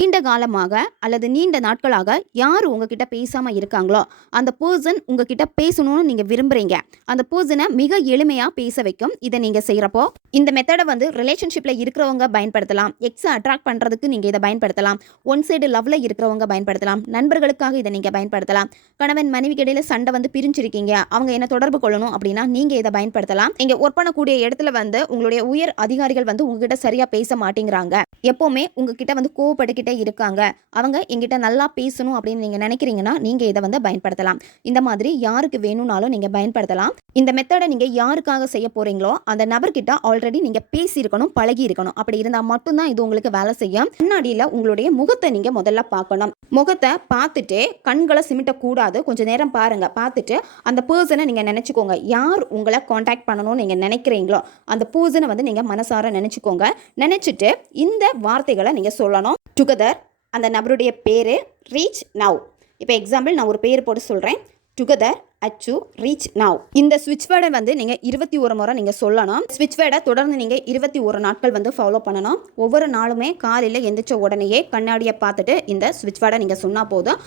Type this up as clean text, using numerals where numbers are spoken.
நீண்ட காலமாக அல்லது நீண்ட நாட்களாக யார் உங்ககிட்ட பேசாமல் இருக்காங்களோ அந்த பர்சன் உங்ககிட்ட பேசணும்னு நீங்கள் விரும்புகிறீங்க. அந்த பர்சனை மிக எளிமையாக பேச வைக்கும் இதை நீங்கள் செய்கிறப்போ. இந்த மெத்தடை வந்து ரிலேஷன்ஷிப்பில் இருக்கிறவங்க பயன்படுத்தலாம். எக்ஸை அட்ராக்ட் பண்ணுறதுக்கு நீங்கள் இதை பயன்படுத்தலாம். ஒன் சைடு லவ்வில் இருக்கிறவங்க பயன்படுத்தலாம். நண்பர்களுக்காக இதை நீங்கள் பயன்படுத்தலாம். கணவன் மனைவிக்கு இடையில சண்டை வந்து பிரிஞ்சிருக்கீங்க, அவங்க என்ன தொடர்பு கொள்ளணும் அப்படின்னா நீங்கள் இதை பயன்படுத்தலாம். நீங்கள் ஒர்க் பண்ணக்கூடிய இடத்துல வந்து உங்களுடைய உயர் அதிகாரிகள் வந்து உங்ககிட்ட சரியாக பேச மாட்டேங்கிறாங்க, எப்போவுமே உங்ககிட்ட வந்து கோவப்பட்டுக்கிட்டே இருக்காங்க, அவங்க எங்கிட்ட நல்லா பேசணும் அப்படின்னு நீங்கள் நினைக்கிறீங்கன்னா நீங்கள் இதை வந்து பயன்படுத்தலாம். இந்த மாதிரி யாருக்கு வேணும்னாலும் நீங்கள் பயன்படுத்தலாம். இந்த மெத்தடை நீங்கள் யாருக்காக செய்ய போகிறீங்களோ அந்த நபர்கிட்ட ஆல்ரெடி நீங்கள் பேசியிருக்கணும், பழகி இருக்கணும். அப்படி இருந்தால் மட்டும்தான் இது உங்களுக்கு வேலை செய்யும். முன்னாடியில் உங்களுடைய முகத்தை நீங்கள் முதல்ல பார்க்கணும். முகத்தை பார்த்துட்டு கண்களை சிமிட்டக்கூடாது. கொஞ்சம் நேரம் பாருங்கள். பார்த்துட்டு அந்த பர்சனை நீங்கள் நினச்சிக்கோங்க. யார் உங்களை காண்டாக்ட் பண்ணணும்னு நீங்கள் நினைக்கிறீங்களோ அந்த பர்சனை வந்து நீங்கள் மனசார நினச்சிக்கோங்க. நினச்சிட்டு இந்த வார்த்தைகளை நீங்கள் சொல்லணும். டுகெதர், அந்த நபருடைய பேர், ரீச் நவ். இப்போ எக்ஸாம்பிள் நான் ஒரு பேர் போட்டு சொல்கிறேன். டுகெதர் அச்சு ரீச் நவ். இந்த ஸ்விட்ச் வேர்டை வந்து நீங்கள் 21 முறை நீங்கள் சொல்லணும். ஸ்விட்ச் வேர்டை தொடர்ந்து நீங்கள் 21 நாட்கள் வந்து ஃபாலோ பண்ணணும். ஒவ்வொரு நாளுமே காலையில் எந்திரிச்ச உடனேயே கண்ணாடியை பார்த்துட்டு இந்த ஸ்விட்ச் வேர்டை நீங்கள் சொன்னால் போதும்.